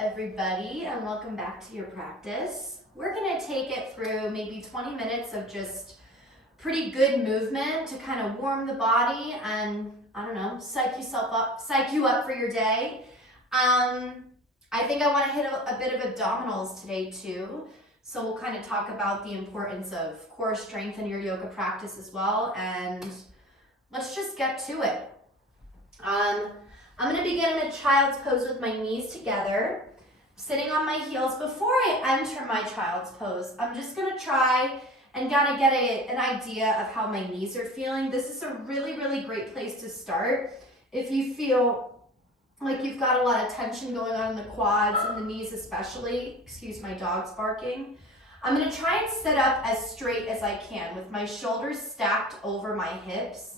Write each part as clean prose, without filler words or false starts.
everybody, and welcome back to your practice. We're gonna take it through maybe 20 minutes of just pretty good movement to kind of warm the body and, I don't know, psych you up for your day. I think I want to hit a bit of abdominals today too. So we'll kind of talk about the importance of core strength in your yoga practice as well, and let's just get to it. I'm going to begin in a child's pose with my knees together, sitting on my heels. Before I enter my child's pose, I'm just going to try and kind of get an idea of how my knees are feeling. This is a really, really great place to start. If you feel like you've got a lot of tension going on in the quads and the knees especially, excuse my dog's barking, I'm going to try and sit up as straight as I can with my shoulders stacked over my hips.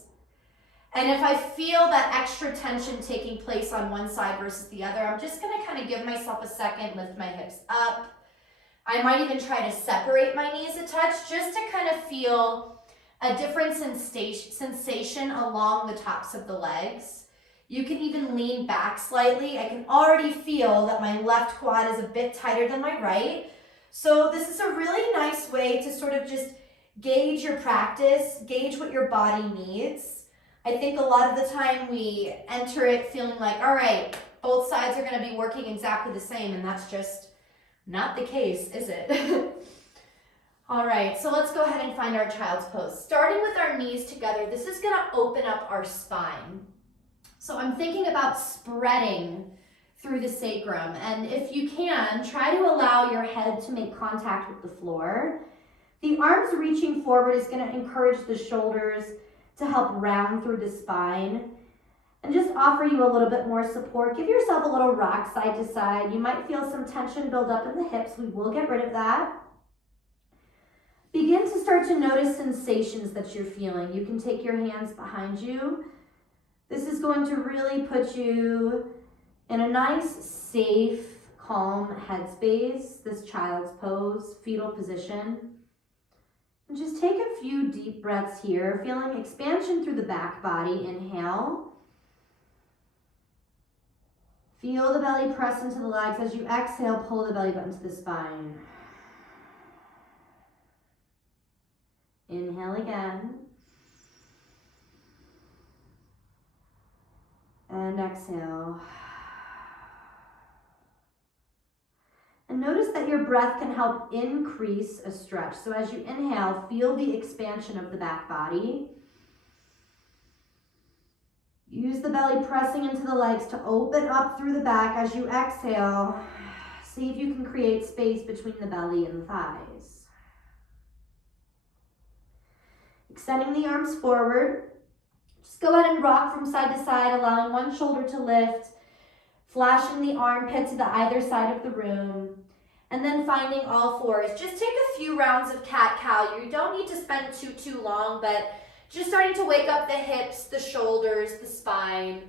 And if I feel that extra tension taking place on one side versus the other, I'm just gonna kind of give myself a second, lift my hips up. I might even try to separate my knees a touch just to kind of feel a different sensation along the tops of the legs. You can even lean back slightly. I can already feel that my left quad is a bit tighter than my right. So this is a really nice way to sort of just gauge your practice, gauge what your body needs. I think a lot of the time we enter it feeling like, all right, both sides are going to be working exactly the same, and that's just not the case, is it? All right, so let's go ahead and find our child's pose. Starting with our knees together, this is going to open up our spine. So I'm thinking about spreading through the sacrum, and if you can, try to allow your head to make contact with the floor. The arms reaching forward is going to encourage the shoulders to help round through the spine and just offer you a little bit more support. Give yourself a little rock side to side. You might feel some tension build up in the hips. We will get rid of that. Begin to start to notice sensations that you're feeling. You can take your hands behind you. This is going to really put you in a nice, safe, calm headspace, this child's pose, fetal position. And just take a few deep breaths here, feeling expansion through the back body. Inhale. Feel the belly press into the legs. As you exhale, pull the belly button to the spine. Inhale again. And exhale. And notice that your breath can help increase a stretch. So as you inhale, feel the expansion of the back body. Use the belly pressing into the legs to open up through the back. As you exhale, see if you can create space between the belly and the thighs. Extending the arms forward. Just go ahead and rock from side to side, allowing one shoulder to lift, flashing the armpit to the either side of the room, and then finding all fours. Just take a few rounds of cat-cow. You don't need to spend too long, but just starting to wake up the hips, the shoulders, the spine.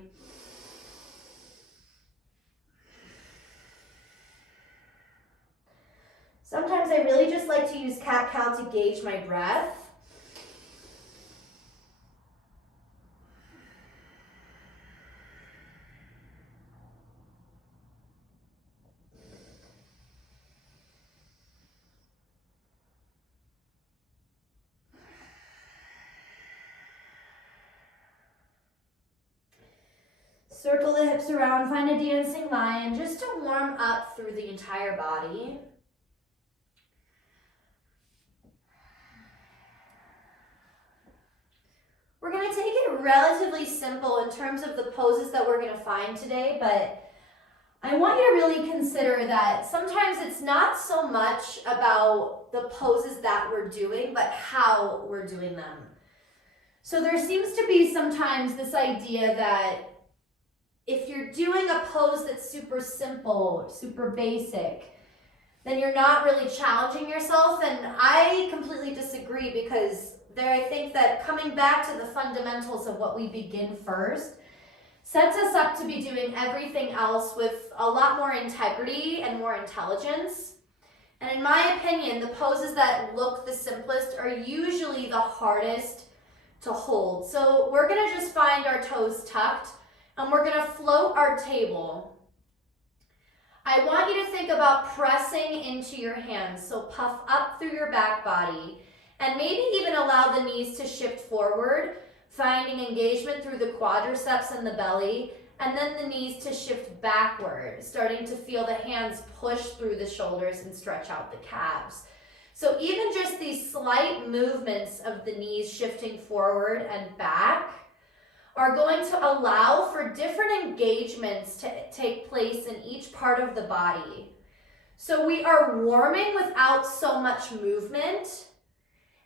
Sometimes I really just like to use cat-cow to gauge my breath. Circle the hips around, find a dancing lion, just to warm up through the entire body. We're going to take it relatively simple in terms of the poses that we're going to find today, but I want you to really consider that sometimes it's not so much about the poses that we're doing, but how we're doing them. So there seems to be sometimes this idea that if you're doing a pose that's super simple, super basic, then you're not really challenging yourself. And I completely disagree, because I think that coming back to the fundamentals of what we begin first sets us up to be doing everything else with a lot more integrity and more intelligence. And in my opinion, the poses that look the simplest are usually the hardest to hold. So we're gonna just find our toes tucked, and we're gonna float our table. I want you to think about pressing into your hands. So puff up through your back body and maybe even allow the knees to shift forward, finding engagement through the quadriceps and the belly, and then the knees to shift backward, starting to feel the hands push through the shoulders and stretch out the calves. So even just these slight movements of the knees shifting forward and back are going to allow for different engagements to take place in each part of the body. So we are warming without so much movement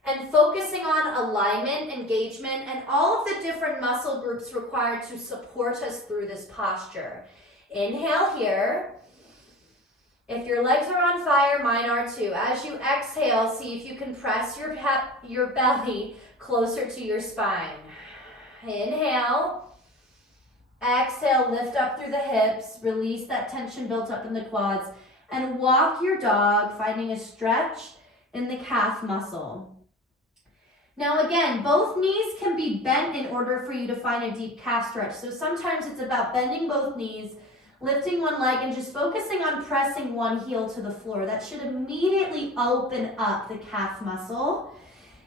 and focusing on alignment, engagement, and all of the different muscle groups required to support us through this posture. Inhale here. If your legs are on fire, mine are too. As you exhale, see if you can press your belly closer to your spine. Inhale. Exhale, lift up through the hips, release that tension built up in the quads, and walk your dog, finding a stretch in the calf muscle. Now again, both knees can be bent in order for you to find a deep calf stretch. So sometimes it's about bending both knees, lifting one leg, and just focusing on pressing one heel to the floor. That should immediately open up the calf muscle,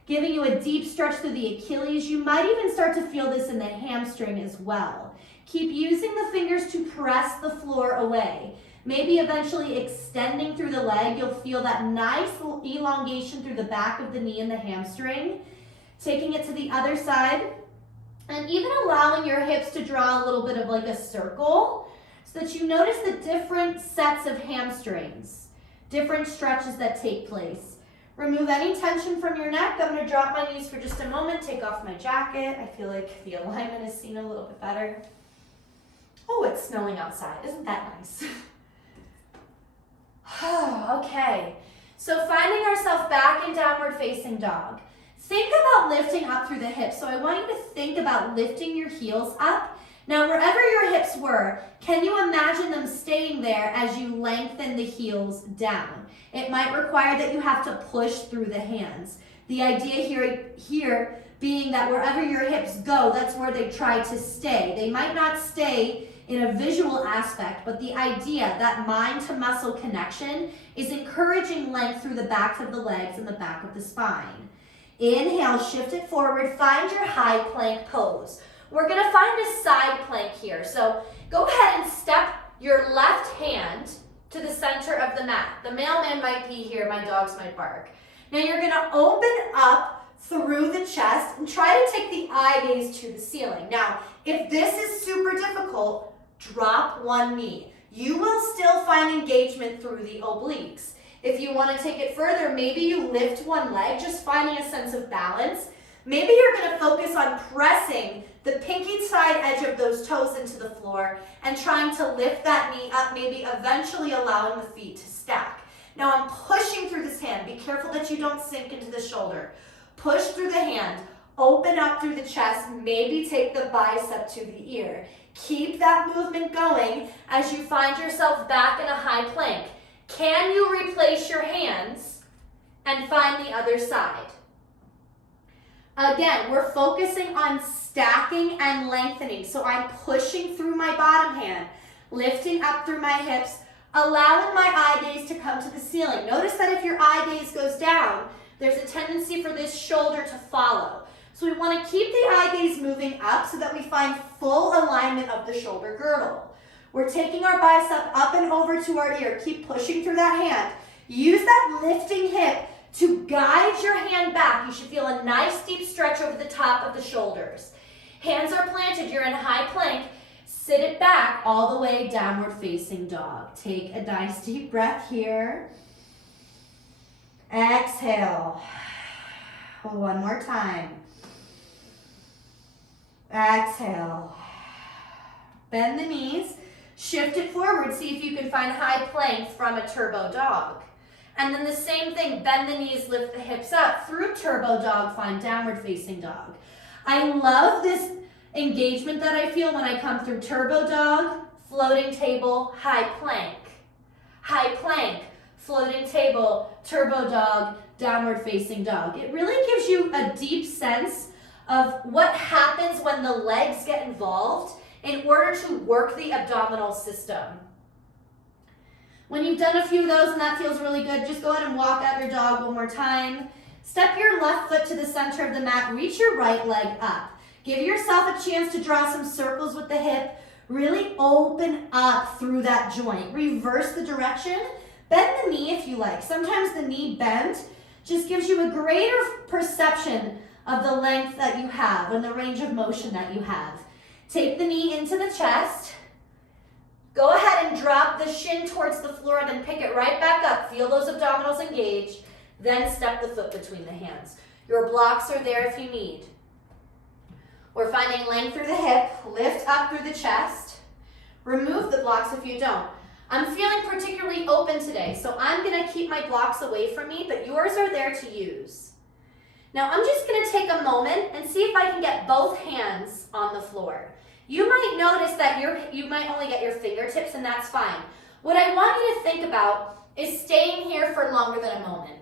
giving you a deep stretch through the Achilles. You might even start to feel this in the hamstring as well. Keep using the fingers to press the floor away. Maybe eventually extending through the leg. You'll feel that nice elongation through the back of the knee and the hamstring. Taking it to the other side, and even allowing your hips to draw a little bit of like a circle so that you notice the different sets of hamstrings, different stretches that take place. Remove any tension from your neck. I'm going to drop my knees for just a moment, take off my jacket. I feel like the alignment is seen a little bit better. Oh, it's snowing outside. Isn't that nice? Okay, so finding ourselves back in downward facing dog. Think about lifting up through the hips. So I want you to think about lifting your heels up. Now, wherever your hips were, can you imagine them staying there as you lengthen the heels down? It might require that you have to push through the hands. The idea here being that wherever your hips go, that's where they try to stay. They might not stay in a visual aspect, but the idea, that mind to muscle connection, is encouraging length through the backs of the legs and the back of the spine. Inhale, shift it forward, find your high plank pose. We're gonna find a side plank here. So go ahead and step your left hand to the center of the mat. The mailman might be here, my dogs might bark. Now you're gonna open up through the chest and try to take the eye gaze to the ceiling. Now, if this is super difficult, drop one knee. You will still find engagement through the obliques. If you want to take it further, maybe you lift one leg, just finding a sense of balance. Maybe you're going to focus on pressing the pinky side edge of those toes into the floor and trying to lift that knee up, maybe eventually allowing the feet to stack. Now I'm pushing through this hand. Be careful that you don't sink into the shoulder. Push through the hand, open up through the chest, maybe take the bicep to the ear. Keep that movement going as you find yourself back in a high plank. Can you replace your hands and find the other side? Again, we're focusing on stacking and lengthening. So I'm pushing through my bottom hand, lifting up through my hips, allowing my eye gaze to come to the ceiling. Notice that if your eye gaze goes down, there's a tendency for this shoulder to follow. So we want to keep the eye gaze moving up so that we find full alignment of the shoulder girdle. We're taking our bicep up and over to our ear. Keep pushing through that hand. Use that lifting hip to guide your hand back. You should feel a nice deep stretch over the top of the shoulders. Hands are planted. You're in high plank. Sit it back all the way downward facing dog. Take a nice deep breath here. Exhale. One more time. Exhale. Bend the knees. Shift it forward. See if you can find high plank from a turbo dog. And then the same thing, bend the knees, lift the hips up. Through turbo dog, find downward facing dog. I love this engagement that I feel when I come through turbo dog, floating table, high plank. High plank, floating table, turbo dog, downward facing dog. It really gives you a deep sense of what happens when the legs get involved in order to work the abdominal system. When you've done a few of those and that feels really good, just go ahead and walk out your dog one more time. Step your left foot to the center of the mat, reach your right leg up. Give yourself a chance to draw some circles with the hip. Really open up through that joint. Reverse the direction. Bend the knee if you like. Sometimes the knee bent just gives you a greater perception of the length that you have and the range of motion that you have. Take the knee into the chest. Go ahead and drop the shin towards the floor and then pick it right back up. Feel those abdominals engage. Then step the foot between the hands. Your blocks are there if you need. We're finding length through the hip. Lift up through the chest. Remove the blocks if you don't. I'm feeling particularly open today, so I'm going to keep my blocks away from me, but yours are there to use. Now I'm just going to take a moment and see if I can get both hands on the floor. You might notice that you might only get your fingertips, and that's fine. What I want you to think about is staying here for longer than a moment.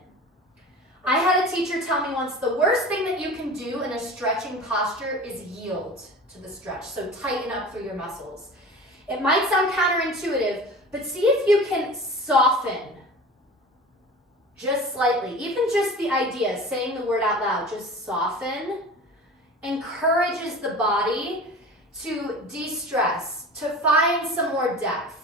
I had a teacher tell me once, the worst thing that you can do in a stretching posture is yield to the stretch, so tighten up through your muscles. It might sound counterintuitive, but see if you can soften just slightly. Even just the idea, saying the word out loud, just soften, encourages the body to de-stress, to find some more depth.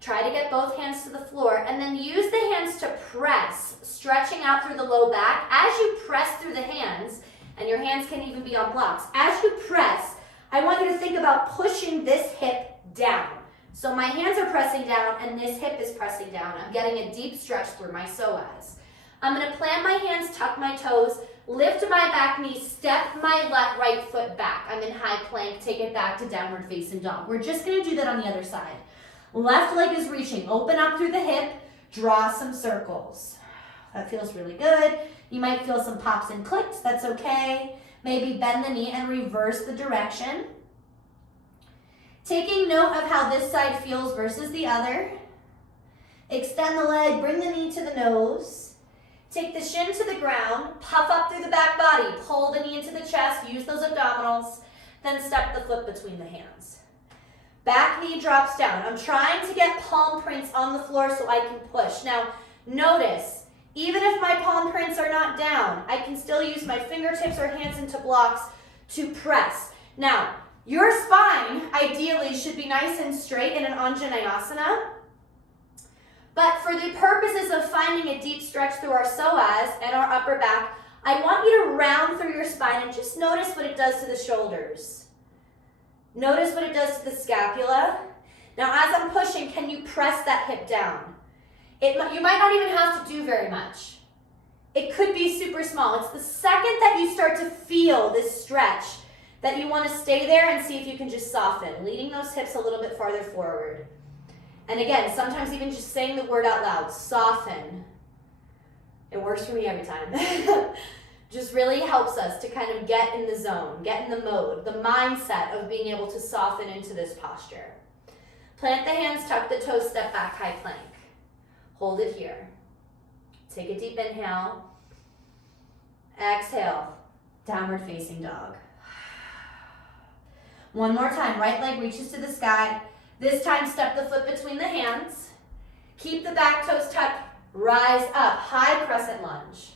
Try to get both hands to the floor and then use the hands to press, stretching out through the low back. As you press through the hands, and your hands can even be on blocks, as you press, I want you to think about pushing this hip down. So my hands are pressing down and this hip is pressing down. I'm getting a deep stretch through my psoas. I'm going to plant my hands, tuck my toes, lift my back knee, step my right foot back. I'm in high plank, take it back to downward facing dog. We're just going to do that on the other side. Left leg is reaching, open up through the hip, draw some circles. That feels really good. You might feel some pops and clicks, that's okay. Maybe bend the knee and reverse the direction. Taking note of how this side feels versus the other. Extend the leg, bring the knee to the nose. Take the shin to the ground, puff up through the back body, pull the knee into the chest, use those abdominals, then step the foot between the hands. Back knee drops down. I'm trying to get palm prints on the floor so I can push. Now, notice, even if my palm prints are not down, I can still use my fingertips or hands into blocks to press. Now, your spine, ideally, should be nice and straight in an Anjaneyasana. But for the purposes of finding a deep stretch through our psoas and our upper back, I want you to round through your spine and just notice what it does to the shoulders. Notice what it does to the scapula. Now, as I'm pushing, can you press that hip down? You might not even have to do very much. It could be super small. It's the second that you start to feel this stretch that you want to stay there and see if you can just soften, leading those hips a little bit farther forward. And again, sometimes even just saying the word out loud, soften. It works for me every time. Just really helps us to kind of get in the zone, get in the mode, the mindset of being able to soften into this posture. Plant the hands, tuck the toes, step back, high plank. Hold it here. Take a deep inhale. Exhale, downward facing dog. One more time, right leg reaches to the sky. This time, step the foot between the hands. Keep the back toes tucked, rise up, high crescent lunge.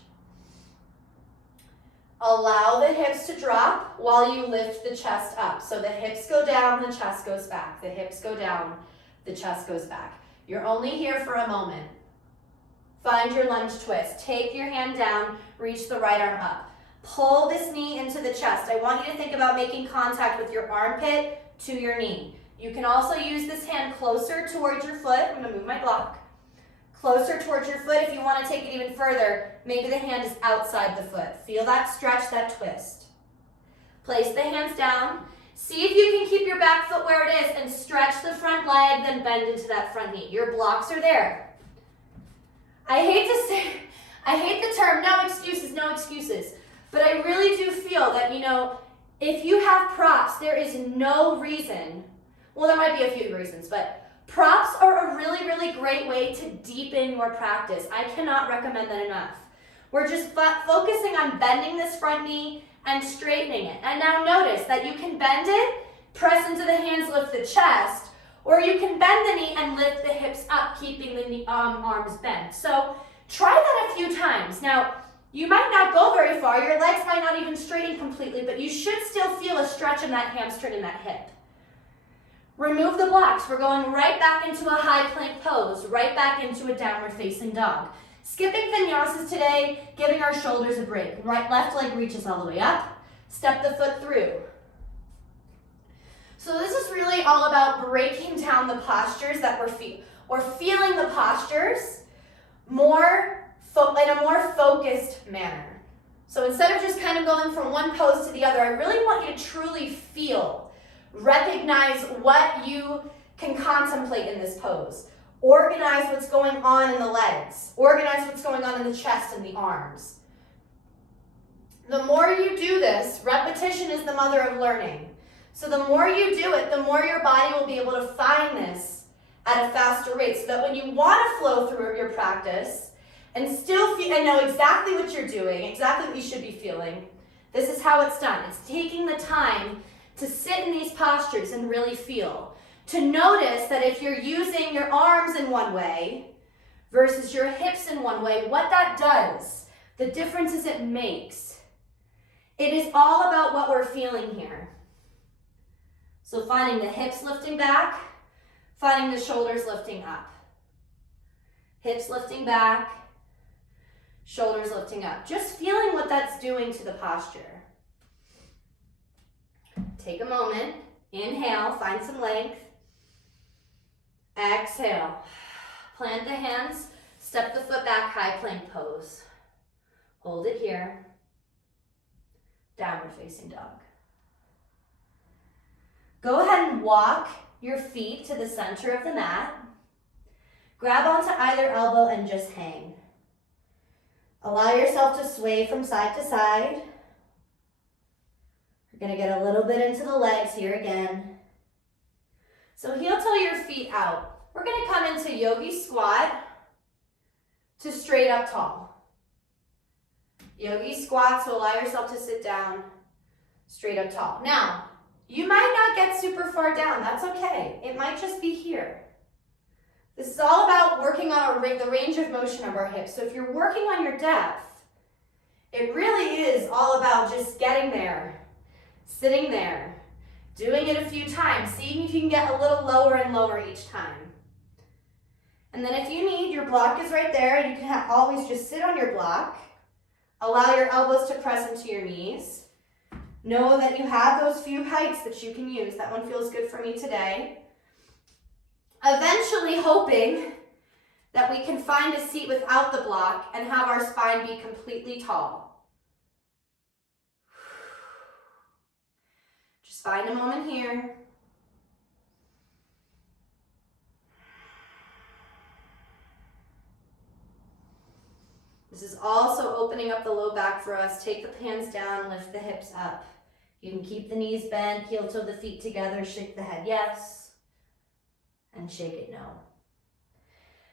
Allow the hips to drop while you lift the chest up. So the hips go down, the chest goes back. The hips go down, the chest goes back. You're only here for a moment. Find your lunge twist. Take your hand down, reach the right arm up. Pull this knee into the chest. I want you to think about making contact with your armpit to your knee. You can also use this hand closer towards your foot. I'm going to move my block. Closer towards your foot. If you want to take it even further, maybe the hand is outside the foot. Feel that stretch, that twist. Place the hands down. See if you can keep your back foot where it is and stretch the front leg, then bend into that front knee. Your blocks are there. I hate the term, no excuses. But I really do feel that, if you have props, there is no reason, well, there might be a few reasons, but props are a really, really great way to deepen your practice. I cannot recommend that enough. We're just focusing on bending this front knee and straightening it. And now notice that you can bend it, press into the hands, lift the chest, Or you can bend the knee and lift the hips up, keeping the arms bent. So try that a few times. Now, you might not go very far. Your legs might not even straighten completely, but you should still feel a stretch in that hamstring and that hip. Remove the blocks. We're going right back into a high plank pose, right back into a downward facing dog. Skipping vinyasas today, giving our shoulders a break. Right, left leg reaches all the way up. Step the foot through. So this is really all about breaking down the postures that we're feeling the postures in a more focused manner. So instead of just kind of going from one pose to the other, I really want you to truly feel, recognize what you can contemplate in this pose. Organize what's going on in the legs. Organize what's going on in the chest and the arms. The more you do this, repetition is the mother of learning. So the more you do it, the more your body will be able to find this at a faster rate, so that when you want to flow through your practice and still feel and know exactly what you're doing, exactly what you should be feeling, this is how it's done. It's taking the time to sit in these postures and really feel. To notice that if you're using your arms in one way versus your hips in one way, what that does, the differences it makes. It is all about what we're feeling here. So finding the hips lifting back, finding the shoulders lifting up. Hips lifting back, shoulders lifting up. Just feeling what that's doing to the posture. Take a moment, inhale, find some length. Exhale, plant the hands, step the foot back, high plank pose. Hold it here, downward facing dog. Go ahead and walk your feet to the center of the mat. Grab onto either elbow and just hang. Allow yourself to sway from side to side. We're going to get a little bit into the legs here again. So heel toe your feet out. We're going to come into yogi squat to straight up tall. Yogi squat, so allow yourself to sit down, straight up tall. Now, you might not get super far down. That's okay. It might just be here. This is all about working on the range of motion of our hips. So if you're working on your depth, it really is all about just getting there, sitting there, doing it a few times, seeing if you can get a little lower and lower each time. And then if you need, your block is right there. You can always just sit on your block. Allow your elbows to press into your knees. Know that you have those few heights that you can use. That one feels good for me today. Eventually hoping that we can find a seat without the block and have our spine be completely tall. Just find a moment here. This is also opening up the low back for us. Take the hands down, lift the hips up. You can keep the knees bent, heel toe the feet together, shake the head yes, and shake it no.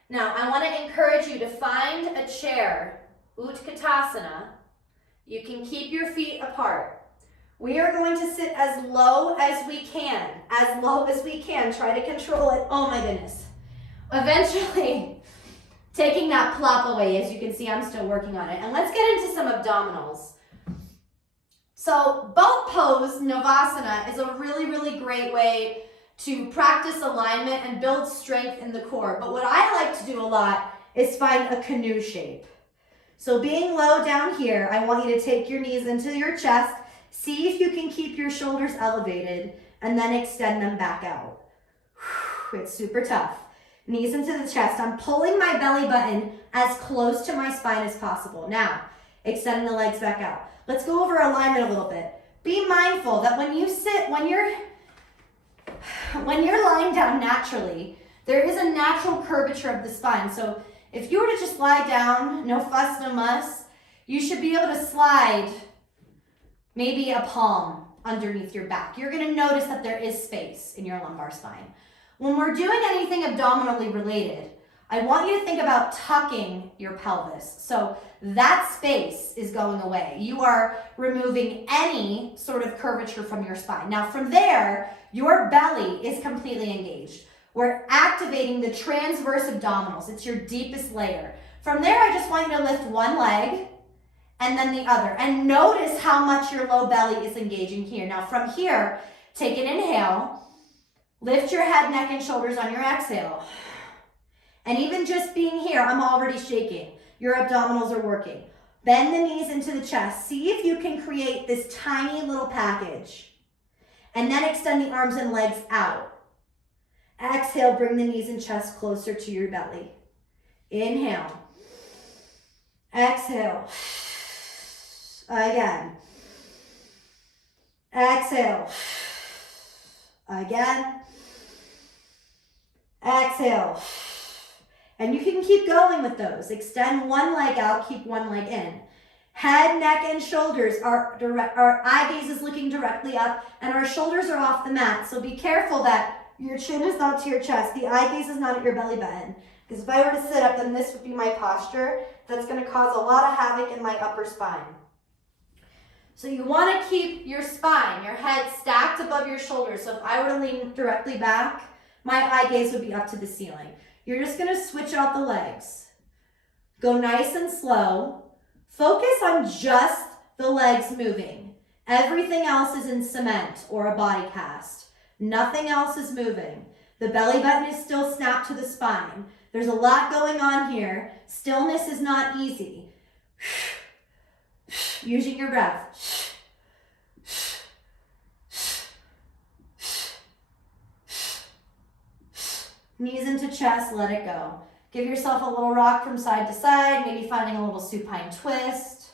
Now, I want to encourage you to find a chair, Utkatasana. You can keep your feet apart. We are going to sit as low as we can, Try to control it. Oh my goodness. Eventually, taking that plop away. As you can see, I'm still working on it. And let's get into some abdominals. So boat pose, Navasana, is a really, really great way to practice alignment and build strength in the core. But what I like to do a lot is find a canoe shape. So being low down here, I want you to take your knees into your chest. See if you can keep your shoulders elevated and then extend them back out. It's super tough. Knees into the chest. I'm pulling my belly button as close to my spine as possible. Now, extending the legs back out. Let's go over alignment a little bit. Be mindful that when you sit, when you're lying down naturally, there is a natural curvature of the spine. So if you were to just lie down, no fuss, no muss, you should be able to slide maybe a palm underneath your back. You're going to notice that there is space in your lumbar spine. When we're doing anything abdominally related, I want you to think about tucking your pelvis. So that space is going away. You are removing any sort of curvature from your spine. Now from there, your belly is completely engaged. We're activating the transverse abdominals. It's your deepest layer. From there, I just want you to lift one leg and then the other. And notice how much your low belly is engaging here. Now from here, take an inhale. Lift your head, neck, and shoulders on your exhale. And even just being here, I'm already shaking. Your abdominals are working. Bend the knees into the chest. See if you can create this tiny little package. And then extend the arms and legs out. Exhale, bring the knees and chest closer to your belly. Inhale. Exhale. Again. Exhale. Again. Exhale. And you can keep going with those. Extend one leg out, keep one leg in. Head, neck, and shoulders are direct, our eye gaze is looking directly up, and our shoulders are off the mat. So be careful that your chin is not to your chest. The eye gaze is not at your belly button. Because if I were to sit up, then this would be my posture. That's going to cause a lot of havoc in my upper spine. So you want to keep your spine, your head stacked above your shoulders. So if I were to lean directly back, my eye gaze would be up to the ceiling. You're just going to switch out the legs. Go nice and slow. Focus on just the legs moving. Everything else is in cement or a body cast. Nothing else is moving. The belly button is still snapped to the spine. There's a lot going on here. Stillness is not easy. Using your breath. Knees into chest, let it go. Give yourself a little rock from side to side, maybe finding a little supine twist.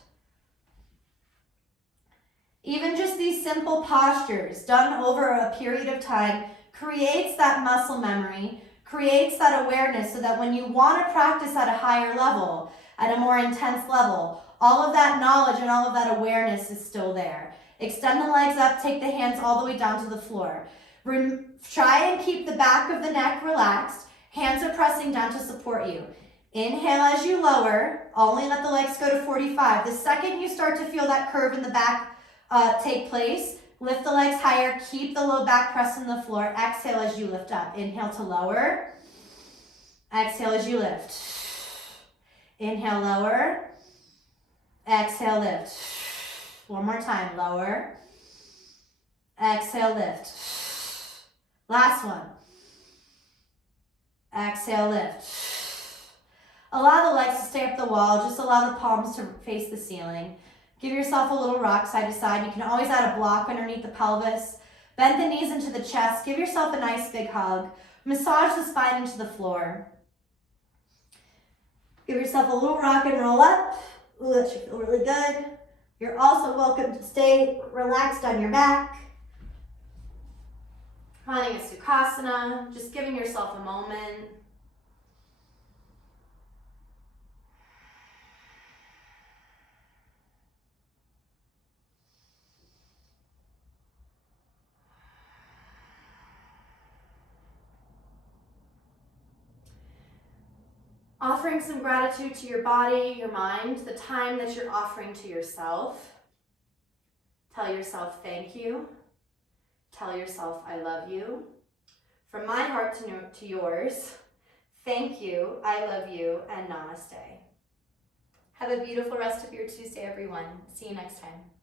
Even just these simple postures done over a period of time creates that muscle memory, creates that awareness so that when you want to practice at a higher level, at a more intense level, all of that knowledge and all of that awareness is still there. Extend the legs up, take the hands all the way down to the floor. Try and keep the back of the neck relaxed. Hands are pressing down to support you. Inhale as you lower, only let the legs go to 45. The second you start to feel that curve in the back take place, lift the legs higher, keep the low back press in the floor. Exhale as you lift up. Inhale to lower. Exhale as you lift. Inhale, lower. Exhale, lift. One more time, lower. Exhale, lift. Last one. Exhale, lift. Allow the legs to stay up the wall. Just allow the palms to face the ceiling. Give yourself a little rock side to side. You can always add a block underneath the pelvis. Bend the knees into the chest. Give yourself a nice big hug. Massage the spine into the floor. Give yourself a little rock and roll up. Ooh, that should feel really good. You're also welcome to stay relaxed on your back. Finding a Sukhasana, just giving yourself a moment. Offering some gratitude to your body, your mind, the time that you're offering to yourself. Tell yourself thank you. Tell yourself I love you. From my heart to yours, thank you, I love you, and namaste. Have a beautiful rest of your Tuesday, everyone. See you next time.